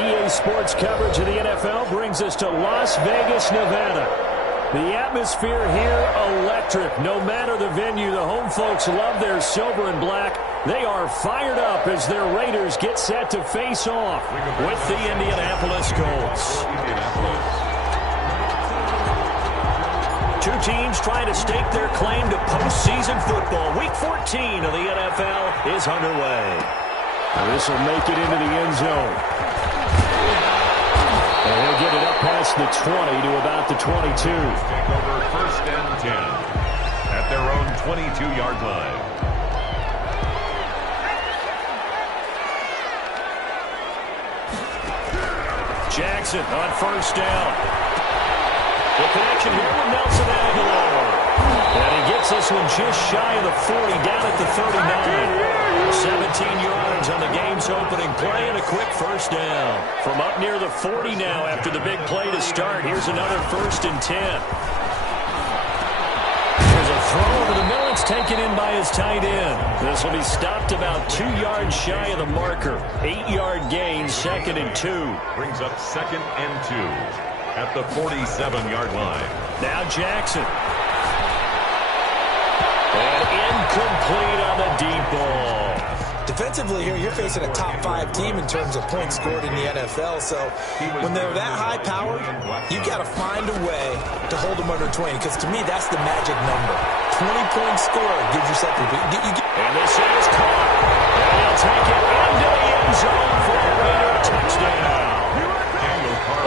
EA Sports coverage of the NFL brings us to Las Vegas, Nevada. The atmosphere here, electric. No matter the venue, the home folks love their silver and black. They are fired up as their Raiders get set to face off with the Indianapolis Colts. Two teams trying to stake their claim to postseason football. Week 14 of the NFL is underway. This will make it into the end zone. And he'll get it up past the 20 to about the 22. Take over 1st and 10 at their own 22-yard line. Jackson on 1st down. The connection here with Nelson Aguilar. And he gets this one just shy of the 40, down at the 39. 17 yards on the game's opening play and a quick 1st down. From up near the 40 now after the big play to start. Here's another 1st and 10. There's a throw over the middle. It's taken in by his tight end. This will be stopped about 2 yards shy of the marker. 8-yard gain, 2nd and 2. Brings up 2nd and 2 at the 47-yard line. Now Jackson. And incomplete on the deep ball. Defensively here, you're facing a top 5 team in terms of points scored in the NFL. So when they're that high-powered, you got to find a way to hold them under 20. Because to me, that's the magic number. 20 points scored gives you something. And this is caught. And he'll take it into the end zone for a Raider touchdown.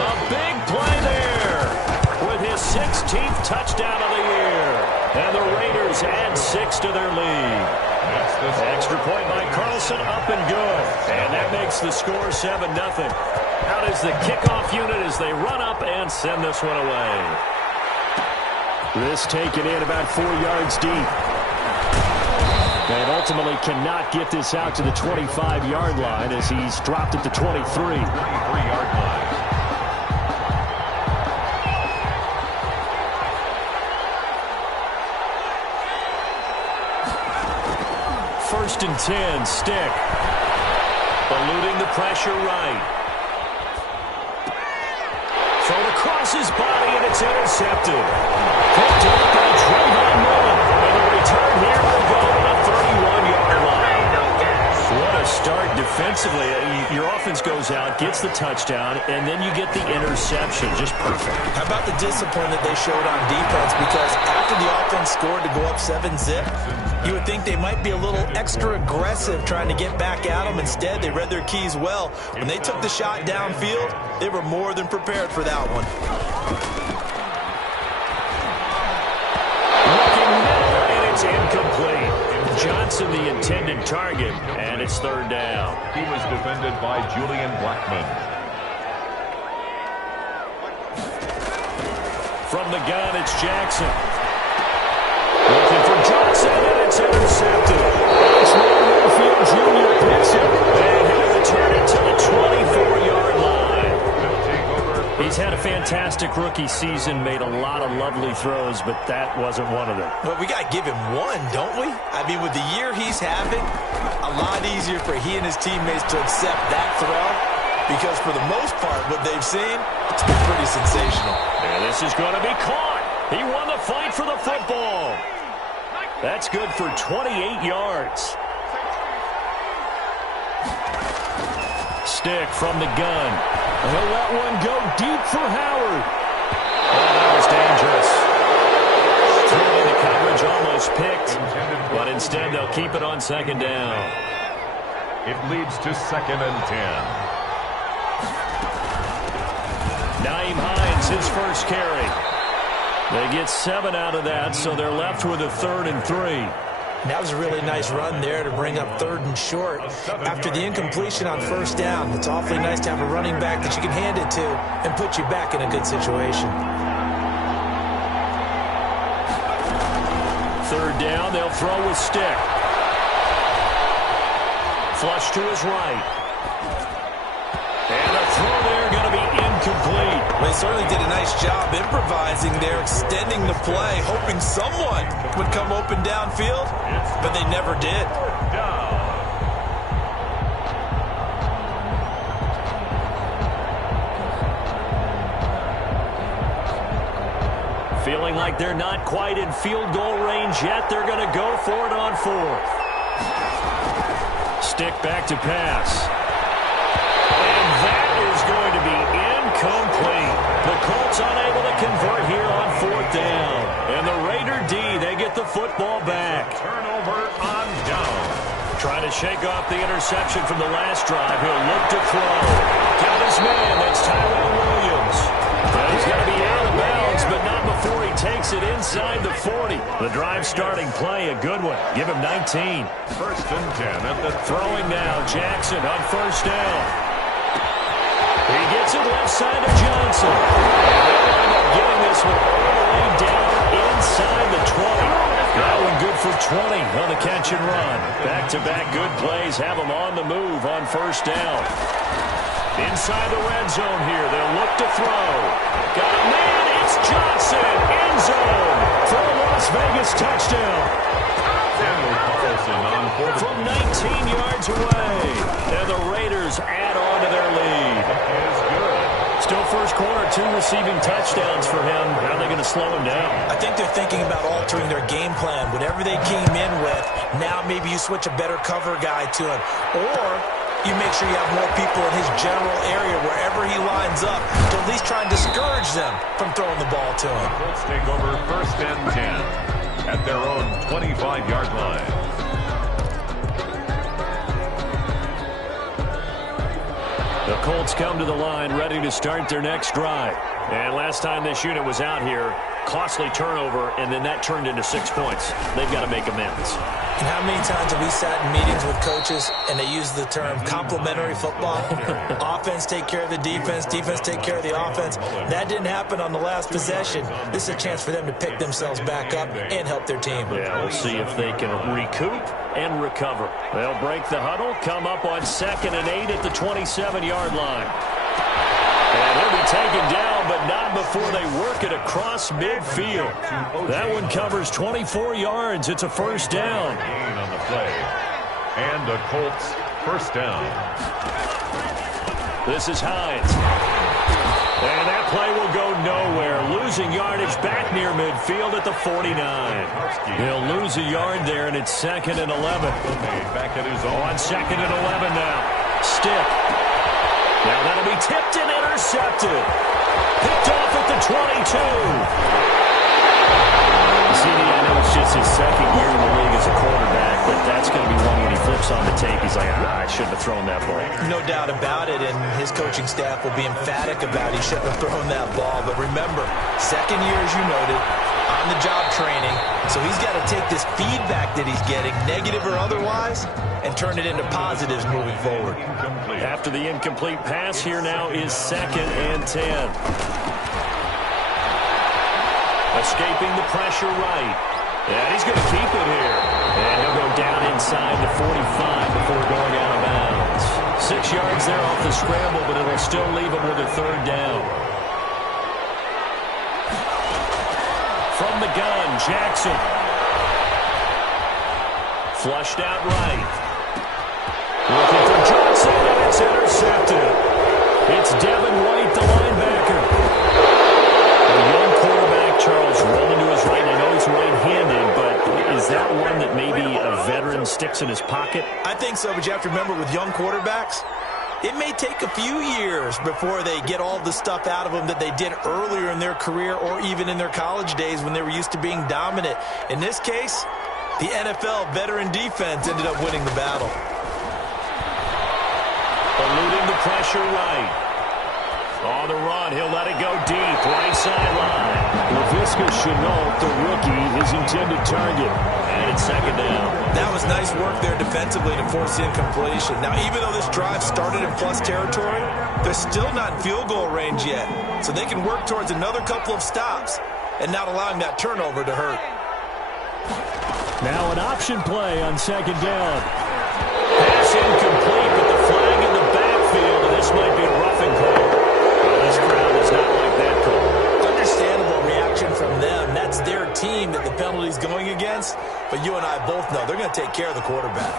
A big play there with his 16th touchdown of the year. And the Raiders add 6 to their lead. Extra point by Carlson, up and good. And that makes the score 7-0. How does the kickoff unit as they run up and send this one away? This taken in about 4 yards deep. And ultimately cannot get this out to the 25-yard line as he's dropped at the 23. 23-yard line. 1st and 10, Stick. Eluding the pressure right. Thrown across his body, and it's intercepted. Picked up by Trayvon Mullen. And the return here will go to the 31-yard line. What a start defensively. Your offense goes out, gets the touchdown, and then you get the interception. Just perfect. How about the discipline that they showed on defense? Because after the offense scored to go up 7-zip, you would think they might be a little extra aggressive trying to get back at them. Instead, they read their keys well. When they took the shot downfield, they were more than prepared for that one. Looking middle, and it's incomplete. Johnson the intended target, and it's 3rd down. He was defended by Julian Blackman. From the gun, it's Jackson. Looking for Johnson, and it's intercepted. It's Warfield Jr. picks him, and he'll return it to the 24-yard line. He's had a fantastic rookie season, made a lot of lovely throws, but that wasn't one of them. Well, we got to give him one, don't we? I mean, with the year he's having, a lot easier for he and his teammates to accept that throw, because for the most part, what they've seen, it's been pretty sensational. And this is going to be caught. He won the fight for the football. That's good for 28 yards. Stick from the gun. He'll let one go deep for Howard. Oh, that was dangerous. Thrown into coverage, almost picked. But instead, they'll keep it on 2nd down. It leads to 2nd and 10. Naeem Hines, his first carry. They get 7 out of that, so they're left with a 3rd and 3. That was a really nice run there to bring up 3rd and short. After the incompletion on 1st down, it's awfully nice to have a running back that you can hand it to and put you back in a good situation. 3rd down, they'll throw with Stick. Flush to his right. And the throw there going to be incomplete. They certainly did a nice job improvising there, extending the play, hoping someone would come open downfield, but they never did. Feeling like they're not quite in field goal range yet. They're going to go for it on fourth. Stick back to pass. And that is going to be incomplete. The Colts unable to convert here on fourth down. And the Raider D, they get the football back. Turnover on down. Trying to shake off the interception from the last drive. He'll look to throw. Count his man. That's Tyrell Williams. And he's going to be out of bounds, but not before he takes it inside the 40. The drive starting play, a good one. Give him 19. First and 10 at the throwing now. Jackson on first down. He gets it left side to Johnson. And they'll end up getting this one all the way down inside the 20. That one good for 20 on the catch and run. Back-to-back good plays have them on the move on first down. Inside the red zone here. They'll look to throw. Got a man. It's Johnson. End zone for a Las Vegas touchdown. From 19 yards away. And the Raiders add on to their lead. Still first quarter, 2 receiving touchdowns for him. How are they going to slow him down? I think they're thinking about altering their game plan. Whatever they came in with, now maybe you switch a better cover guy to him. Or you make sure you have more people in his general area wherever he lines up to at least try and discourage them from throwing the ball to him. Colts take over first and 10 at their own 25-yard line. The Colts come to the line ready to start their next drive. And last time this unit was out here, costly turnover, and then that turned into 6 points. They've got to make amends. And how many times have we sat in meetings with coaches and they use the term complementary football? Offense take care of the defense, defense take care of the offense. That didn't happen on the last possession. This is a chance for them to pick themselves back up and help their team. Yeah, we'll see if they can recoup and recover. They'll break the huddle, come up on 2nd and 8 at the 27-yard line. And he'll be taken down, but not before they work it across midfield. That one covers 24 yards. It's a first down. Gain on the play. And the Colts first down. This is Hines. And that play will go nowhere. Losing yardage back near midfield at the 49. They'll lose a yard there, and it's 2nd and 11. Back at his own. On 2nd and 11 now. Stick. Now that'll be tipped and intercepted. Picked off at the 22. CD, I know it's just his 2nd year in the league as a quarterback, but that's going to be one when he flips on the tape. He's like, I shouldn't have thrown that ball. No doubt about it, and his coaching staff will be emphatic about he shouldn't have thrown that ball. But remember, 2nd year, as you noted, on-the-job training, so he's got to take this feedback that he's getting, negative or otherwise, and turn it into positives moving forward. After the incomplete pass, here now is 2nd and 10. Escaping the pressure right. And he's going to keep it here. And he'll go down inside the 45 before going out of bounds. 6 yards there off the scramble, but it'll still leave him with a 3rd down. From the gun, Jackson. Flushed out right. Looking for Johnson, and it's intercepted. It's Devin White, the linebacker. A young quarterback, Charles, rolling to his right. I know he's right-handed, but is that one that maybe a veteran sticks in his pocket? I think so, but you have to remember with young quarterbacks, it may take a few years before they get all the stuff out of them that they did earlier in their career or even in their college days when they were used to being dominant. In this case, the NFL veteran defense ended up winning the battle. Eluding the pressure right. On the run, he'll let it go deep, right sideline. Laviska Shenault, the rookie, his intended target. And it's 2nd down. That was nice work there defensively to force the incompletion. Now, even though this drive started in plus territory, they're still not in field goal range yet. So they can work towards another couple of stops and not allowing that turnover to hurt. Now an option play on 2nd down. Pass incomplete, but the flag in the backfield, and this might be a roughing call. This crowd does not like that call. Understandable reaction from them. That's their team that the penalty's going against. But you and I both know they're going to take care of the quarterback.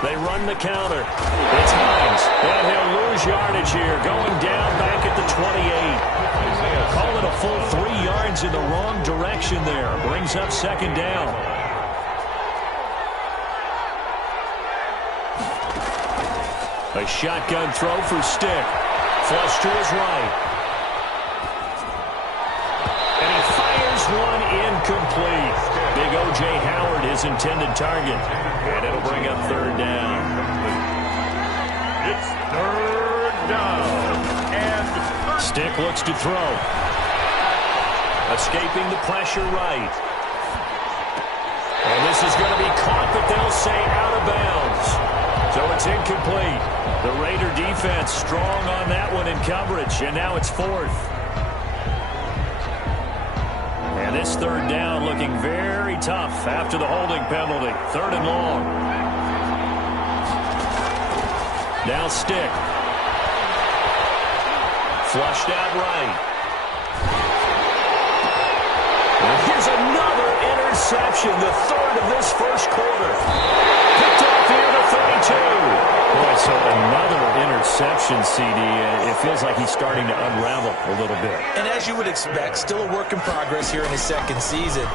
They run the counter. It's Hines. And he'll lose yardage here. Going down back at the 28. Call it a full 3 yards in the wrong direction there. Brings up second down. A shotgun throw for Stick. Flush to his right. And he fires one incomplete. Big O.J. Howard, his intended target. And it'll bring up third down. It's third down. And Stick looks to throw. Escaping the pressure right. And this is going to be caught, but they'll say out of bounds. So it's incomplete. The Raider defense strong on that one in coverage, and now it's fourth. And this third down looking very tough after the holding penalty. Third and long. Now Stick. Flushed out right. And here's another interception, the third of this first quarter. Picked off here to 32. Boy, so another interception, CD. It feels like he's starting to unravel a little bit. And as you would expect, still a work in progress here in his second season.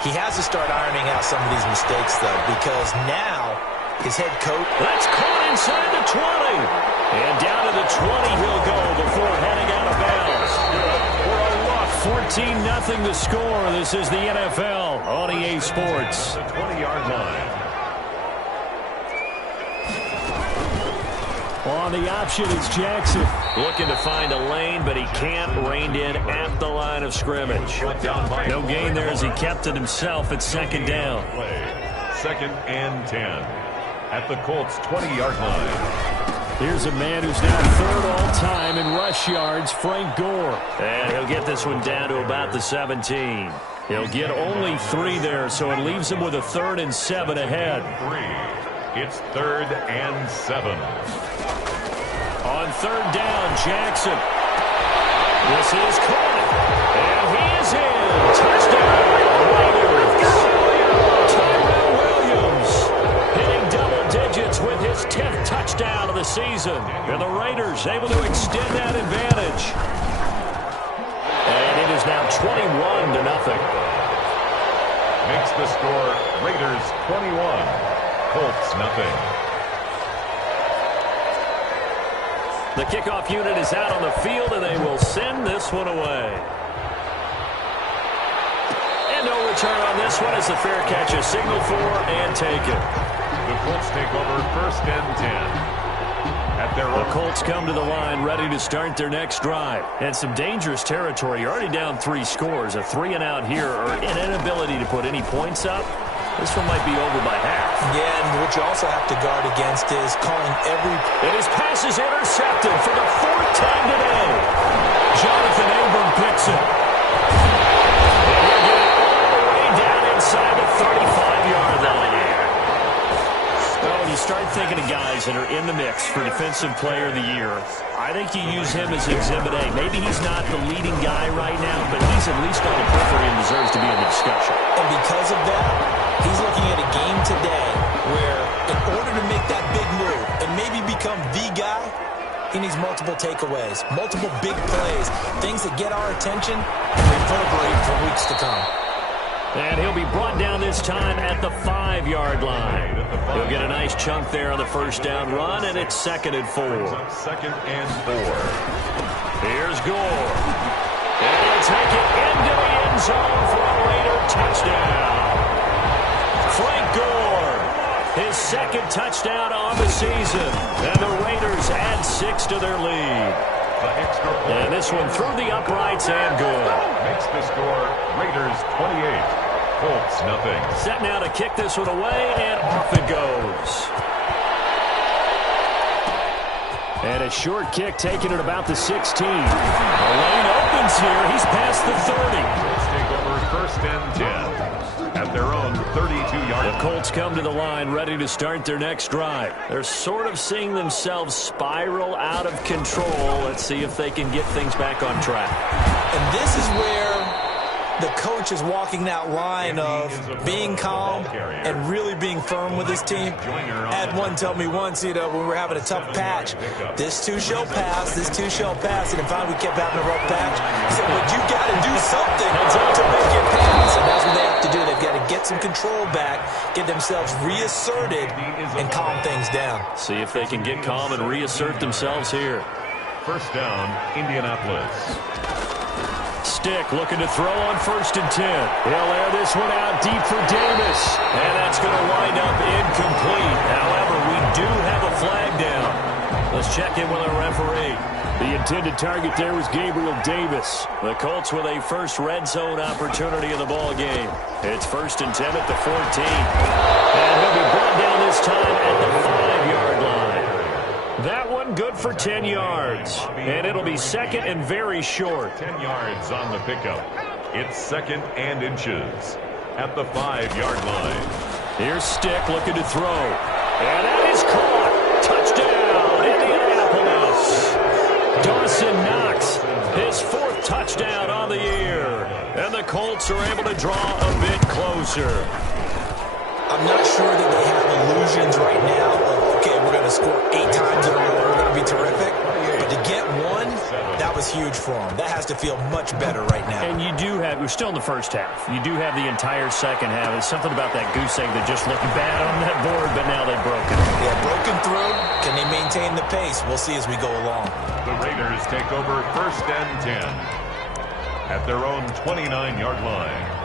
He has to start ironing out some of these mistakes, though, because now his head coach... That's caught inside the 20. And down to the 20 he'll go before heading out of bounds. For a luck, 14-0 the score. This is the NFL on EA Sports. the 20-yard line. On the option is Jackson. Looking to find a lane, but he can't. Reined in at the line of scrimmage. No gain there as he kept it himself at second down. Second and 10 at the Colts 20-yard line. Here's a man who's now third all-time in rush yards, Frank Gore. And he'll get this one down to about the 17. He'll get only 3 there, so it leaves him with a 3rd and 7 ahead. 3. It's 3rd and 7. On third down, Jackson. This is caught. And he is in. Touchdown, Raiders. Tyrell Williams hitting double digits with his 10th touchdown of the season. And the Raiders able to extend that advantage. And it is now 21-0. Makes the score Raiders 21, Colts nothing. The kickoff unit is out on the field, and they will send this one away. And no return on this one as the fair catch is signaled for and taken. The Colts take over 1st and 10. At their The Colts come to the line ready to start their next drive. And some dangerous territory. You're already down 3 scores. A 3-and-out here or an inability to put any points up. This one might be over by half. Yeah, and what you also have to guard against is calling every... And his pass is intercepted for the 4th time today. Jonathan Abram picks it. And he'll get it all the way down inside the 35-yard line. Well, when you start thinking of guys that are in the mix for Defensive Player of the Year, I think you use him as Exhibit A. Maybe he's not the leading guy right now, but he's at least on the periphery and deserves to be in the discussion. And because of that, he's looking at a game today where in order to make that big move and maybe become the guy, he needs multiple takeaways, multiple big plays, things that get our attention and reverberate for weeks to come. And he'll be brought down this time at the 5-yard line. He'll get a nice chunk there on the first down run, and it's 2nd and 4. 2nd and 4. Here's Gore. And he'll take it into the end zone for a Raider touchdown. Frank Gore, his 2nd touchdown on the season. And the Raiders add 6 to their lead. And this one through the uprights and good. Makes the score Raiders 28, Colts nothing. Set now to kick this one away, and off it goes. And a short kick taken at about the 16. The lane opens here. He's past the 30. Colts take over 1st and 10 at their own 32-yard line. The Colts come to the line ready to start their next drive. They're sort of seeing themselves spiral out of control. Let's see if they can get things back on track. And this is where the coach is walking that line of being calm and really being firm with his team. I had one tell me once, when we were having a tough patch, this too shall pass, this too shall pass. And if we kept having a rough patch, he said, but you got to do something to make it pass. And that's what they have to do. They've got to get some control back, get themselves reasserted, and calm things down. See if they can get calm and reassert themselves here. First down, Indianapolis. Stick looking to throw on 1st and 10. He'll air this one out deep for Davis. And that's going to wind up incomplete. However, we do have a flag down. Let's check in with our referee. The intended target there was Gabriel Davis. The Colts with a first red zone opportunity in the ball game. It's 1st and 10 at the 14. And he'll be brought down this time at the 5-yard line. That one good for 10 yards. And it'll be 2nd and very short. 10 yards on the pickup. It's 2nd and inches at the 5-yard line. Here's Stick looking to throw. And that is caught. Touchdown, Indianapolis. Dawson Knox, his 4th touchdown on the year. And the Colts are able to draw a bit closer. I'm not sure that they have illusions right now of, okay, we're going to score 8 times in a row. We're going to be terrific. But to get one, that was huge for them. That has to feel much better right now. And you do have, we're still in the first half. You do have the entire second half. There's something about that goose egg that just looked bad on that board, but now they've broken. Yeah, broken through. Can they maintain the pace? We'll see as we go along. The Raiders take over 1st and 10 at their own 29-yard line.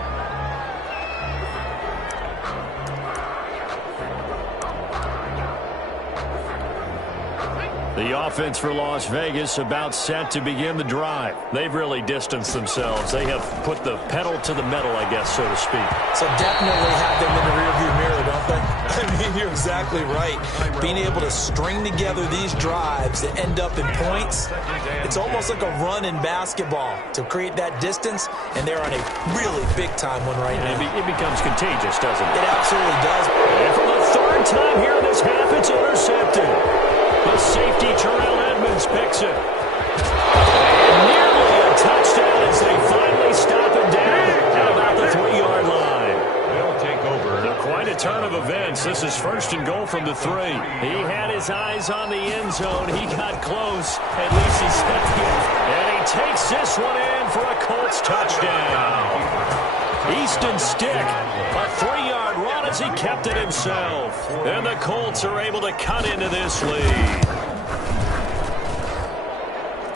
The offense for Las Vegas about set to begin the drive. They've really distanced themselves. They have put the pedal to the metal, I guess, so to speak. So definitely have them in the rearview mirror, don't they? I mean, you're exactly right. Being able to string together these drives that end up in points, it's almost like a run in basketball to create that distance, and they're on a really big-time one right now. It becomes contagious, doesn't it? It absolutely does. And for the 3rd time here in this half, it's intercepted. The safety, Terrell Edmonds, picks it. And nearly a touchdown as they finally stop it down at about the 3-yard line. They'll take over. So quite a turn of events. This is 1st and goal from the 3. He had his eyes on the end zone. He got close. At least he stepped in. And he takes this one in for a Colts touchdown. Easton Stick, a 3-yard run as he kept it himself. And the Colts are able to cut into this lead.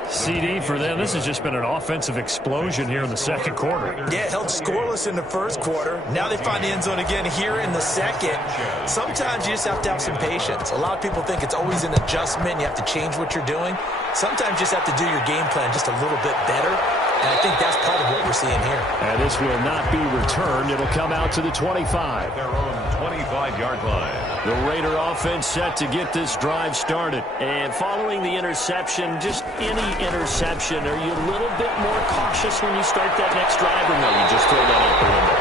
CD for them. This has just been an offensive explosion here in the 2nd quarter. Yeah, held scoreless in the 1st quarter. Now they find the end zone again here in the 2nd. Sometimes you just have to have some patience. A lot of people think it's always an adjustment. You have to change what you're doing. Sometimes you just have to do your game plan just a little bit better. And I think that's part of what we're seeing here. And this will not be returned. It'll come out to the 25. Their own 25-yard line. The Raider offense set to get this drive started. And following the interception, just any interception, are you a little bit more cautious when you start that next drive, or no, you just throw that out the window?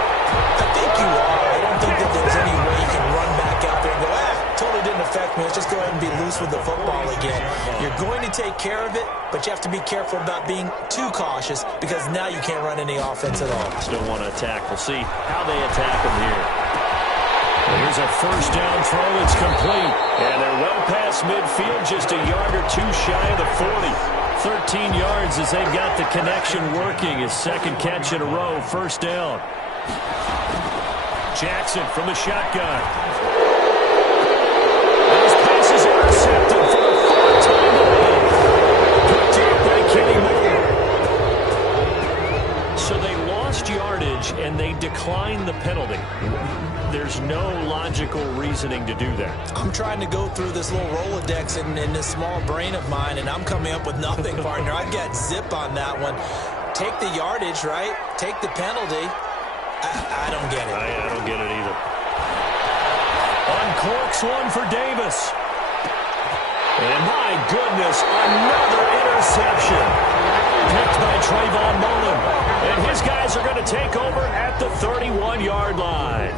I think you are. I don't think that there's any way you can run back out there and go, totally didn't affect me. Let's just go ahead and be loose with the football again. You're going to take care of it, but you have to be careful about being too cautious because now you can't run any offense at all. Still want to attack. We'll see how they attack them here. Here's a 1st down throw that's complete. And they're well past midfield, just a yard or 2 shy of the 40. 13 yards as they've got the connection working. His 2nd catch in a row, 1st down. Jackson from the shotgun. His pass is intercepted for the 3rd time today. Picked up by Kenny Moore. So they lost yardage and they declined the penalty. There's no logical reasoning to do that. I'm trying to go through this little Rolodex in this small brain of mine, and I'm coming up with nothing, partner. I've got zip on that one. Take the yardage, right? Take the penalty. I don't get it. I don't get it either. Uncorks one for Davis. And my goodness, another interception. Picked by Trayvon Mullen. And his guys are going to take over at the 31-yard line.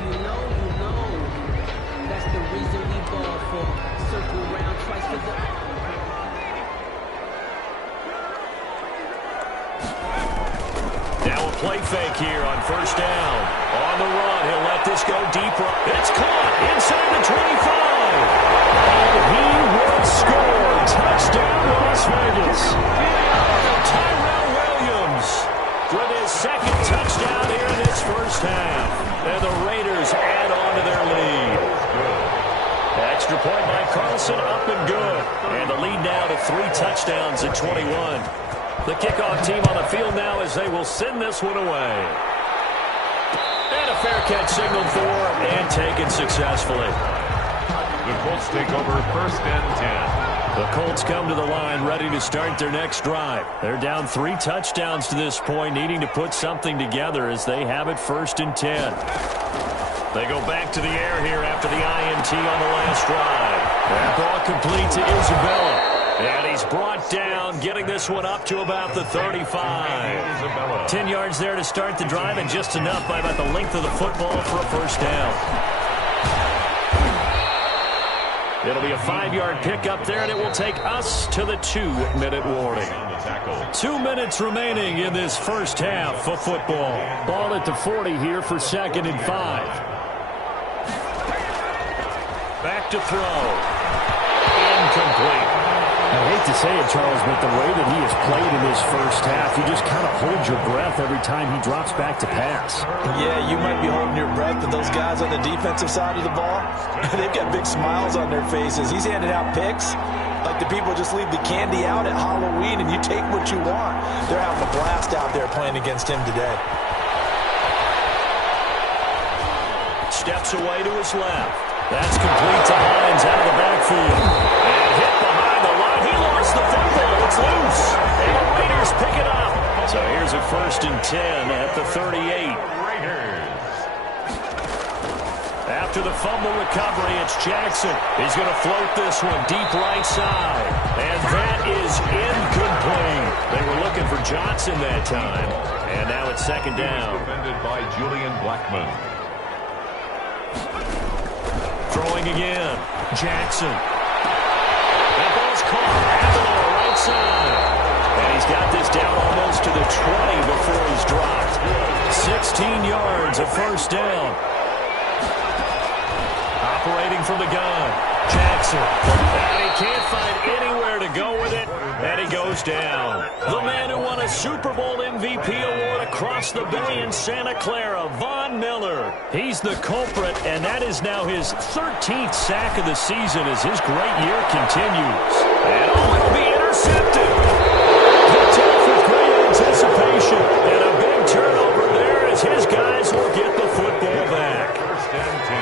That's the reason we ball for. Circle round twice for the... Now a play fake here on first down. On the run, he'll let this go deeper. It's caught inside the 25. And he will score. Touchdown, Las Vegas. Tyrell Williams with his second touchdown here in this first half. And the Raiders add on to their lead. Extra point by Carlson, up and good. And the lead now to 3 touchdowns at 21. The kickoff team on the field now as they will send this one away. And a fair catch signaled for and taken successfully. The Colts take over first and 10. The Colts come to the line ready to start their next drive. They're down 3 touchdowns to this point, needing to put something together as they have it first and 10. They go back to the air here after the INT on the last drive. That ball complete to Isabella. And he's brought down, getting this one up to about the 35. 10 yards there to start the drive, and just enough by about the length of the football for a first down. It'll be a 5-yard pickup there, and it will take us to the 2-minute warning. 2 minutes remaining in this first half of football. Ball at the 40 here for 2nd and 5. Back to throw. Incomplete. I hate to say it, Charles, but the way that he has played in this first half, you just kind of hold your breath every time he drops back to pass. Yeah, you might be holding your breath, but those guys on the defensive side of the ball, they've got big smiles on their faces. He's handing out picks like the people just leave the candy out at Halloween and you take what you want. They're having a blast out there playing against him today. Steps away to his left. That's complete to Hines out of the backfield. And hit behind the line. He lost the football. It's loose. And the Raiders pick it up. So here's a 1st and 10 at the 38. Raiders. After the fumble recovery, it's Jackson. He's going to float this one deep right side. And that is incomplete. They were looking for Johnson that time. And now it's 2nd down. Defended by Julian Blackman. Throwing again. Jackson. That ball's caught at the right side. And he's got this down almost to the 20 before he's dropped. 16 yards, a first down. Operating from the gun. Jackson. And he can't find anywhere to go with it. And he goes down. The man who won a Super Bowl MVP award across the bay in Santa Clara, Von Miller. He's the culprit, and that is now his 13th sack of the season as his great year continues. And it'll be intercepted. Picked off with great anticipation. And a big turnover there as his guys will get the football back.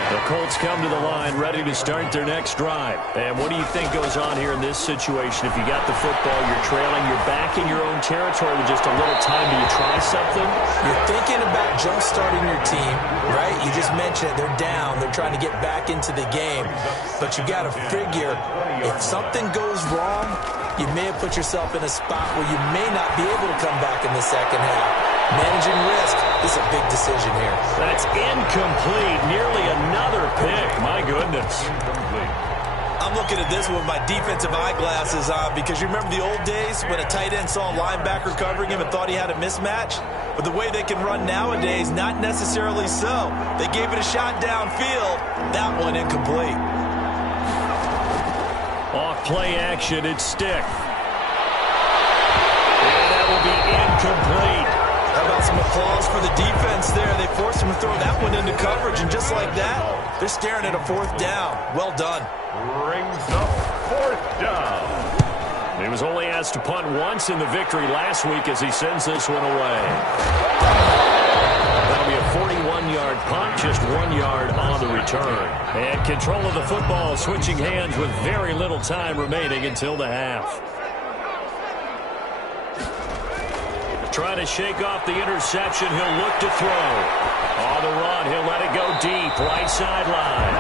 The Colts come to the line ready to start their next drive. And what do you think goes on here in this situation? If you got the football, you're trailing, you're back in your own territory with just a little time. Do you try something? You're thinking about jump-starting your team, right? You just mentioned it. They're down. They're trying to get back into the game. But you got to figure, if something goes wrong, you may have put yourself in a spot where you may not be able to come back in the second half. Managing risk is a big decision here. That's incomplete. Nearly another pick. My goodness. I'm looking at this with my defensive eyeglasses on because you remember the old days when a tight end saw a linebacker covering him and thought he had a mismatch? But the way they can run nowadays, not necessarily so. They gave it a shot downfield. That one incomplete. Off play action, it's Stick. And that will be incomplete. How about some applause for the defense there? They forced him to throw that one into coverage, and just like that, they're staring at a 4th down. Well done. Brings up 4th down. He was only asked to punt once in the victory last week as he sends this one away. That'll be a 41-yard punt, just 1 yard on the return. And control of the football, switching hands with very little time remaining until the half. Trying to shake off the interception. He'll look to throw. On the run, he'll let it go deep. Right sideline.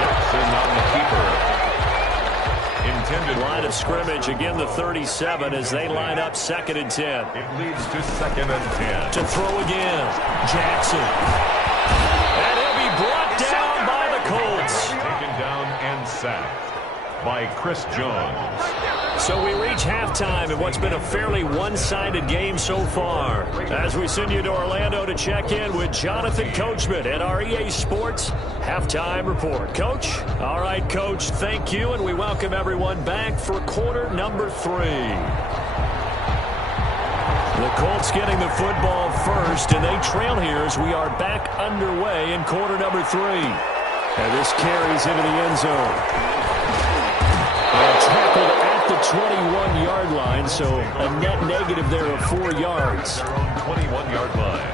Jackson on the keeper. Intended line of scrimmage. Again, the 37 as they line up 2nd and 10. It leads to 2nd and 10. To throw again. Jackson. And he'll be brought down by the Colts. Taken down and sacked. by Chris Jones. So we reach halftime in what's been a fairly one-sided game so far. As we send you to Orlando to check in with Jonathan Coachman at our EA Sports Halftime Report. Coach? All right, Coach, thank you, and we welcome everyone back for quarter number 3. The Colts getting the football first, and they trail here as we are back underway in quarter number 3. And this carries into the end zone. Tackled at the 21-yard line, so a net negative there of 4 yards. Their own 21-yard line.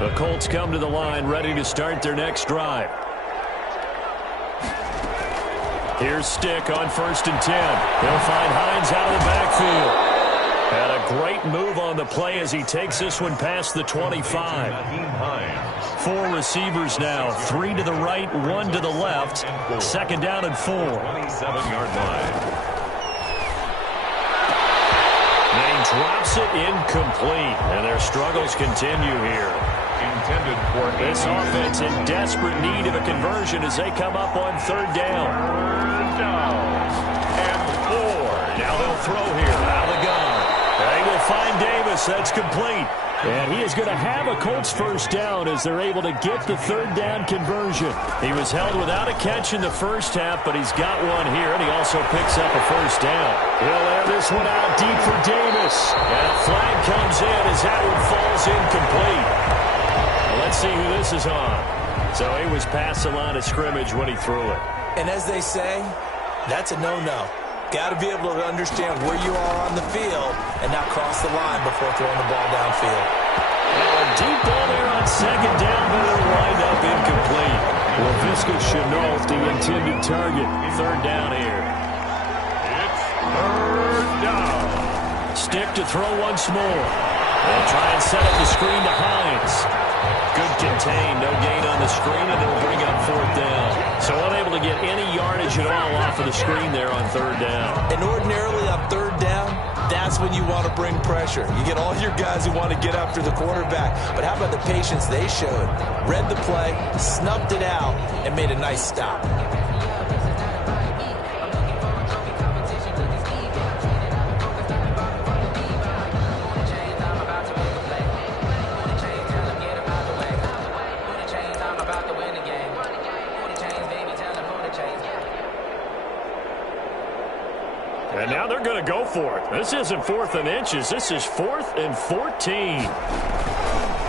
The Colts come to the line ready to start their next drive. Here's Stick on 1st and 10. He'll find Hines out of the backfield. And a great move on the play as he takes this one past the 25. 4 receivers now, 3 to the right, 1 to the left. 2nd down and 4. 27-yard line. And he drops it incomplete. And their struggles continue here. Intended for this offense in desperate need of a conversion as they come up on 3rd down. 3rd down and 4. Now they'll throw here out of the gun. They will find Davis. That's complete. And he is going to have a Colts 1st down as they're able to get the 3rd down conversion. He was held without a catch in the first half, but he's got one here, and he also picks up a 1st down. He'll air this one out deep for Davis. And a flag comes in as that one falls incomplete. Let's see who this is on. So he was past the line of scrimmage when he threw it. And as they say, that's a no-no. Got to be able to understand where you are on the field and not cross the line before throwing the ball downfield. A deep ball there on 2nd down, but it'll wind up incomplete. Laviska Shenault, the intended target. 3rd down here. It's 3rd down. Stick to throw once more. They'll try and set up the screen to Hines. Good contain, no gain on the screen, and they'll bring up 4th down. So unable to get any yardage at all off of the screen there on 3rd down. And ordinarily on 3rd down, that's when you want to bring pressure. You get all your guys who want to get after the quarterback. But how about the patience they showed? Read the play, snuffed it out, and made a nice stop. And now they're going to go for it. This isn't 4th and inches. This is 4th and 14.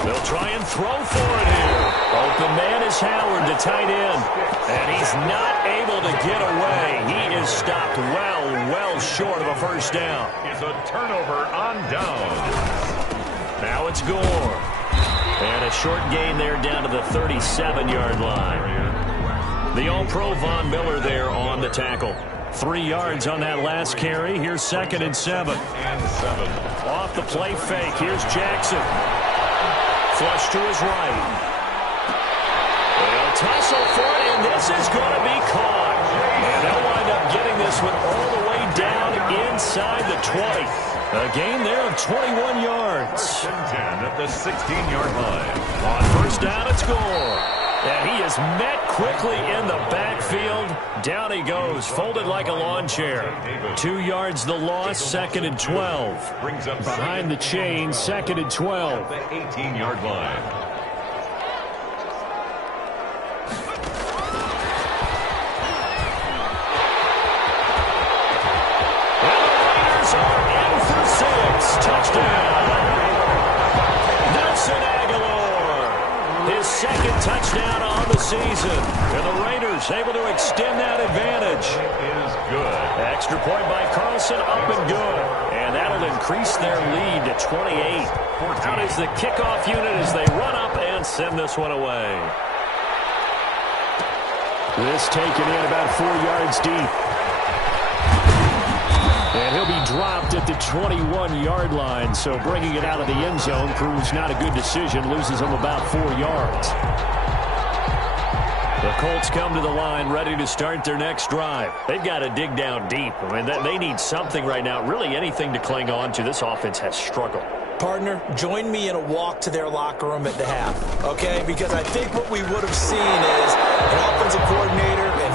They'll try and throw for it here. Open man is Howard, the tight end. And he's not able to get away. He is stopped well short of a 1st down. It's a turnover on down. Now it's Gore. And a short gain there down to the 37-yard line. The All-Pro Von Miller there on the tackle. 3 yards on that last carry. Here's 2nd and 7. Off the play fake. Here's Jackson. Flush to his right. They'll tussle for it, and this is going to be caught. And they'll wind up getting this one all the way down inside the 20. A gain there of 21 yards. 1st and 10 at the 16-yard line. On 1st down, it's Gore. And he is met quickly in the backfield. Down he goes, folded like a lawn chair. 2 yards the loss, 2nd and 12. Brings up behind the chain, 2nd and 12. The 18-yard line. And the Raiders are in for 6. Touchdown. Nelson Aguilar. His 2nd touchdown on the season. And the Raiders able to extend that advantage. It is good. Extra point by Carlson, up and good. And that'll increase their lead to 28. Out is the kickoff unit as they run up and send this one away. This taken in about 4 yards deep. And he'll be dropped at the 21-yard line, so bringing it out of the end zone proves not a good decision, loses him about 4 yards. The Colts come to the line ready to start their next drive. They've got to dig down deep. I mean, they need something right now, really anything to cling on to. This offense has struggled. Partner, join me in a walk to their locker room at the half, okay? Because I think what we would have seen is an offensive coordinator and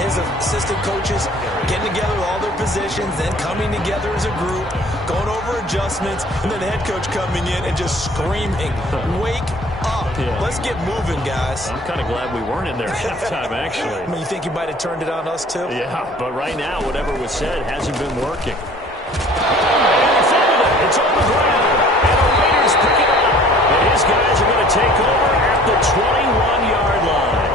his assistant coaches getting together with all their positions, then coming together as a group, going over adjustments, and then the head coach coming in and just screaming, "Wake up. Yeah. Let's get moving, guys." I'm kind of glad we weren't in there at halftime, actually. I mean, you think you might have turned it on us, too? Yeah, but right now, whatever was said hasn't been working. And he fumbled it. It's on the ground. And the Raiders pick it up. And his guys are going to take over at the 21-yard line.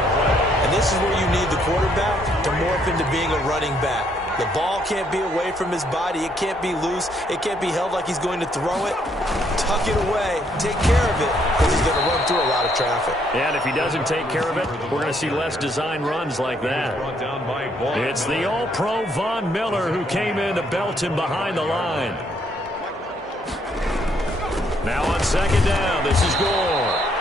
And this is where you need the quarterback to morph into being a running back. The ball can't be away from his body. It can't be loose. It can't be held like he's going to throw it. Tuck it away. Take care of it because he's going to run through a lot of traffic. And if he doesn't take care of it, we're going to see less design runs like that. It's the All-Pro Von Miller who came in to belt him behind the line. Now on second down, this is Gore.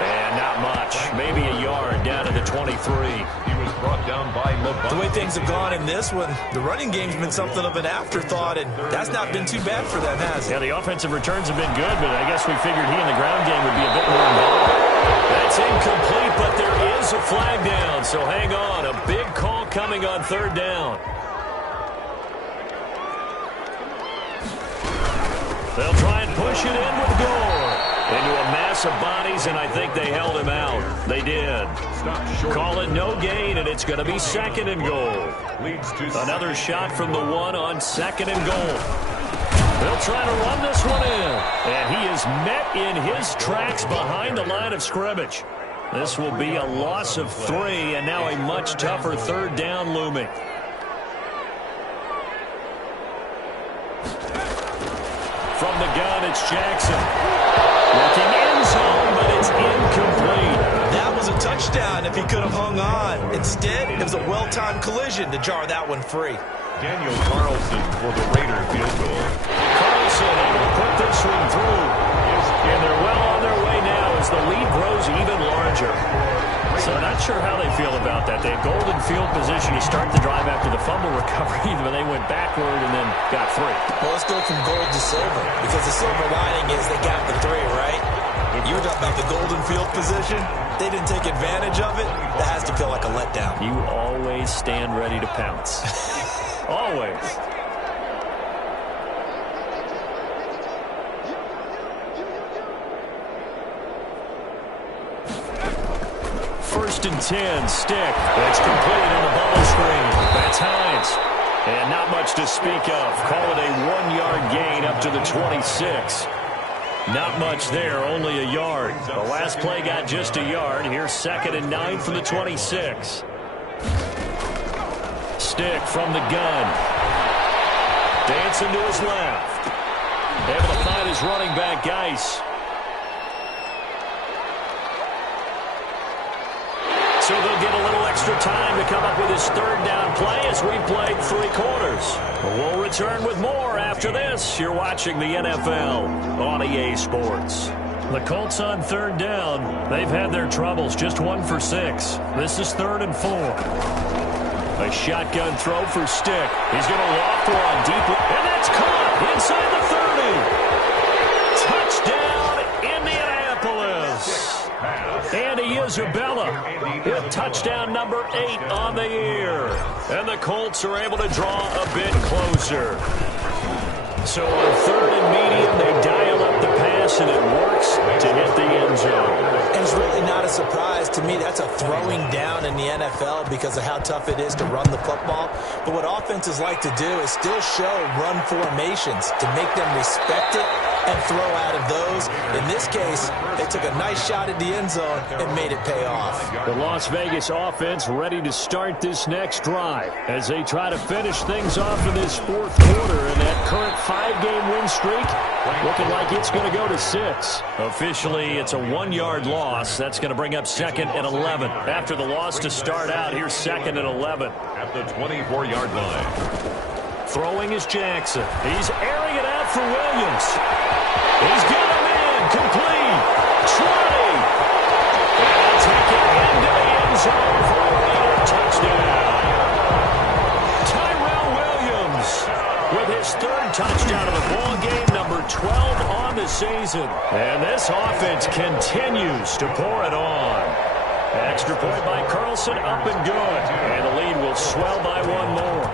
And not much. Maybe a yard down to the 23. He was brought down by The way things have gone in this one, the running game's been something of an afterthought, and that's not been too bad for them, has it? Yeah, the offensive returns have been good, but I guess we figured he in the ground game would be a bit more involved. That's incomplete, but there is a flag down, so hang on. A big call coming on third down. They'll try and push it in with Gore. Into a mass of bodies, and I think they held him out. They did. Call it no gain, and it's going to be second and goal. Another shot from the one on second and goal. They'll try to run this one in. And he is met in his tracks behind the line of scrimmage. This will be a loss of 3, and now a much tougher third down looming. From the gun, it's Jackson. Looking end zone, but it's incomplete. That was a touchdown if he could have hung on. Instead, it was a well-timed collision to jar that one free. Daniel Carlson for the Raider field goal. Carlson able to put this one through. And they're well on their way now as the lead grows even larger. So not sure how they feel about that. They had golden field position to start the drive after the fumble recovery, but they went backward and then got 3. Well, let's go from gold to silver, because the silver lining is they got the 3, right? You were talking about the golden field position. They didn't take advantage of it. That has to feel like a letdown. You always stand ready to pounce. Always. First and 10, Stick. It's complete on the bubble screen. That's Hines. And not much to speak of. Call it a 1-yard gain up to the 26. Not much there, only a yard. The last play got just a yard. Here's second and 9 from the 26. Stick from the gun. Dancing to his left. Able to find his running back, Geis. So they'll get a little extra time to come up with his third down play as we played 3 quarters. We'll return with more after this. You're watching the NFL on EA Sports. The Colts on third down. They've had their troubles, just 1 for 6. This is 3rd and 4. A shotgun throw for Stick. He's going to loft one deep, and that's caught inside the 30. Touchdown, Indianapolis. Andy Isabella with touchdown number 8 on the year. And the Colts are able to draw a bit closer. So on 3rd and medium, they dial up the pass, and it works to hit the end zone. And it's really not a surprise to me. That's a throwing down in the NFL because of how tough it is to run the football. But what offenses like to do is still show run formations to make them respect it and throw out of those. In this case, they took a nice shot at the end zone and made it pay off. The Las Vegas offense ready to start this next drive as they try to finish things off in this 4th quarter, and that current 5-game win streak looking like it's going to go to 6. Officially, it's a 1-yard loss. That's going to bring up 2nd and 11. After the loss to start out, here's 2nd and 11. At the 24-yard line. Throwing is Jackson. He's airing it out for Williams. He's got him in. Complete. 20. And he'll take it into the end zone for a Ball game number 12 on the season. And this offense continues to pour it on. Extra point by Carlson, up and good. And the lead will swell by one more.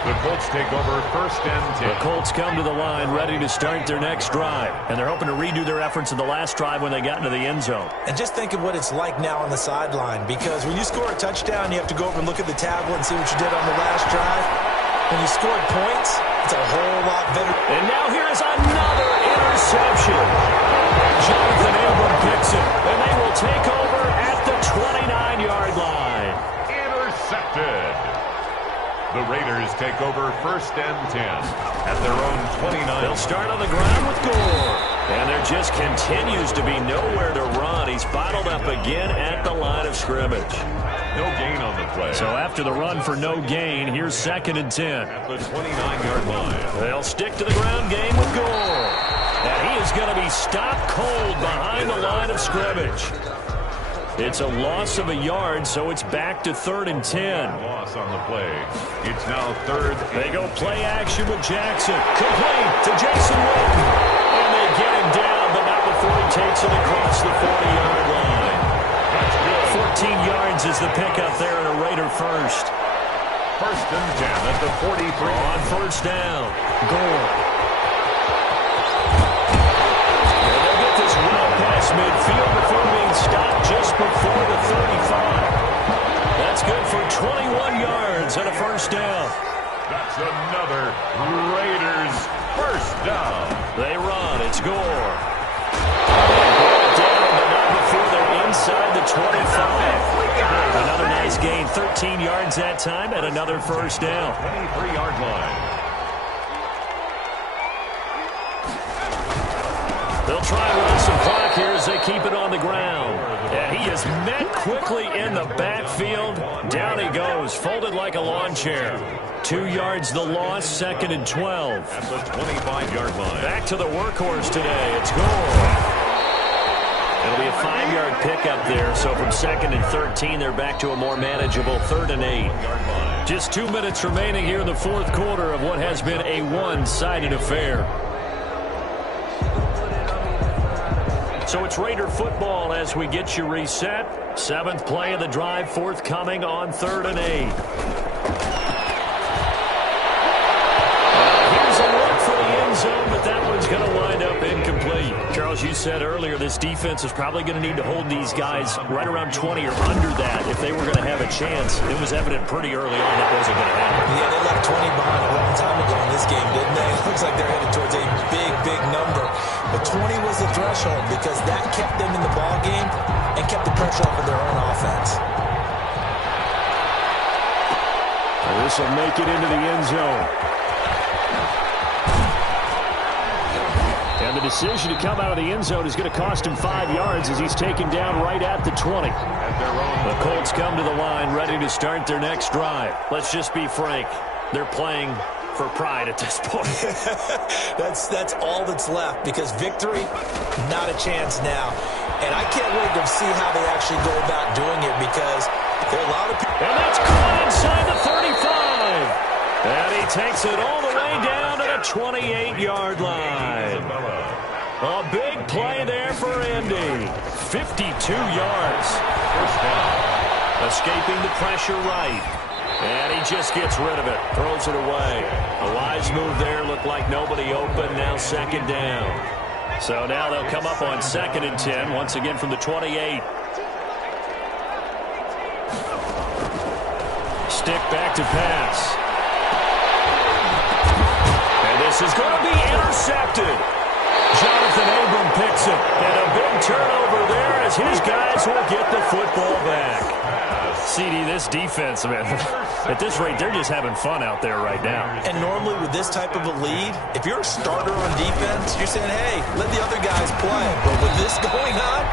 The Colts take over first and 10. The Colts come to the line ready to start their next drive. And they're hoping to redo their efforts in the last drive when they got into the end zone. And just think of what it's like now on the sideline. Because when you score a touchdown, you have to go over and look at the tablet and see what you did on the last drive. When you scored points, it's a whole lot better. And now here is another interception. Jonathan Abram picks it. And they will take over at the 29-yard line. Intercepted. The Raiders take over first and 10 at their own 29. They'll start on the ground with Gore. And there just continues to be nowhere to run. He's bottled up again at the line of scrimmage. No gain on the play. So after the run for no gain, here's second and 10. At the 29-yard line. They'll stick to the ground game with Gore. And he is going to be stopped cold behind the line of scrimmage. It's a loss of a yard, so it's back to 3rd and 10. Loss on the play. It's now 3rd. They go play action with Jackson. Complete to Jason Witten. And they get him down, but not before he takes it across the 40-yard line. That's good. 14 yards is the pickup there in a Raider first. First and 10 at the 43. On first down, Gore. And they'll get this well past midfield before being stopped just before the 35. That's good for 21 yards and a first down. That's another Raiders first down. They run. It's Gore. They brought it down, but not before they're inside the 25. Another nice gain. 13 yards that time and another first down. 23-yard line. They'll try and run some clock here as they keep it on the ground. And he is met quickly in the backfield. Down he goes, folded like a lawn chair. 2 yards the loss, second and 12. At the 25-yard line. Back to the workhorse today. It's Gore. It'll be a 5-yard pickup there. So from second and 13, they're back to a more manageable 3rd and 8. Just 2 minutes remaining here in the fourth quarter of what has been a one-sided affair. So it's Raider football as we get you reset. 7th play of the drive, forthcoming on 3rd and 8. Here's a look for the end zone, but that one's going to wind up incomplete. Charles, you said earlier this defense is probably going to need to hold these guys right around 20 or under that if they were going to have a chance. It was evident pretty early on that wasn't going to happen. Yeah, they left 20 behind a long time ago in this game, didn't they? It looks like they're headed towards a big, big number. But 20 was the threshold because that kept them in the ball game and kept the pressure off of their own offense. This will make it into the end zone. And the decision to come out of the end zone is going to cost him 5 yards as he's taken down right at the 20. The Colts come to the line ready to start their next drive. Let's just be frank. They're playing for pride at this point. That's all that's left because victory, not a chance now. And I can't wait to see how they actually go about doing it because there are a lot of people. And that's caught inside the 35. And he takes it all the way down to the 28-yard line. A big play there for Indy. 52 yards. First down. Escaping the pressure right. And he just gets rid of it. Throws it away. A wise move there. Looked like nobody open. Now second down. So now they'll come up on 2nd and 10. Once again from the 28. Stick back to pass. And this is going to be intercepted. Jonathan Abram picks it. And a big turnover there as his guys will get the football back. CD, this defense, man, at this rate, they're just having fun out there right now. And normally with this type of a lead, if you're a starter on defense, you're saying, hey, let the other guys play. But with this going on,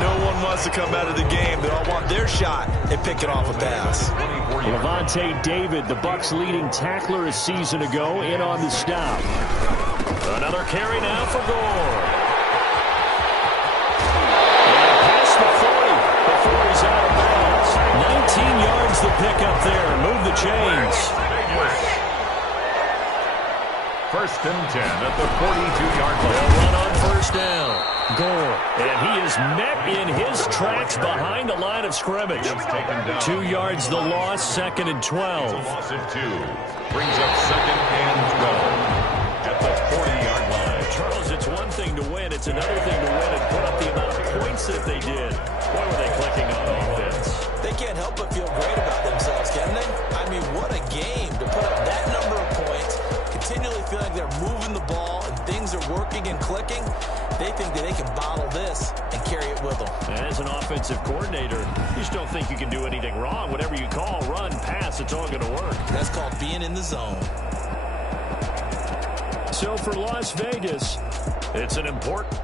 no one wants to come out of the game. They all want their shot at picking off a pass. Levante David, the Bucs' leading tackler a season ago, in on the stop. Another carry now for Gore. And past the 40. The back up there. Move the chains. First and 10 at the 42-yard line. They'll run on first down. Gore. And he is met in his tracks behind the line of scrimmage. 2 yards the loss, 2nd and 12. It's a loss of 2. Brings up 2nd and 12 at the 40-yard line. Charles, it's one thing to win. It's another thing to win and put up the amount of points that they did. Boy, were they clicking on offense. They can't help but feel great about themselves, can they? I mean, what a game to put up that number of points, continually feel like they're moving the ball and things are working and clicking. They think that they can bottle this and carry it with them. As an offensive coordinator, you just don't think you can do anything wrong. Whatever you call, run, pass, it's all going to work. That's called being in the zone. So for Las Vegas, it's an important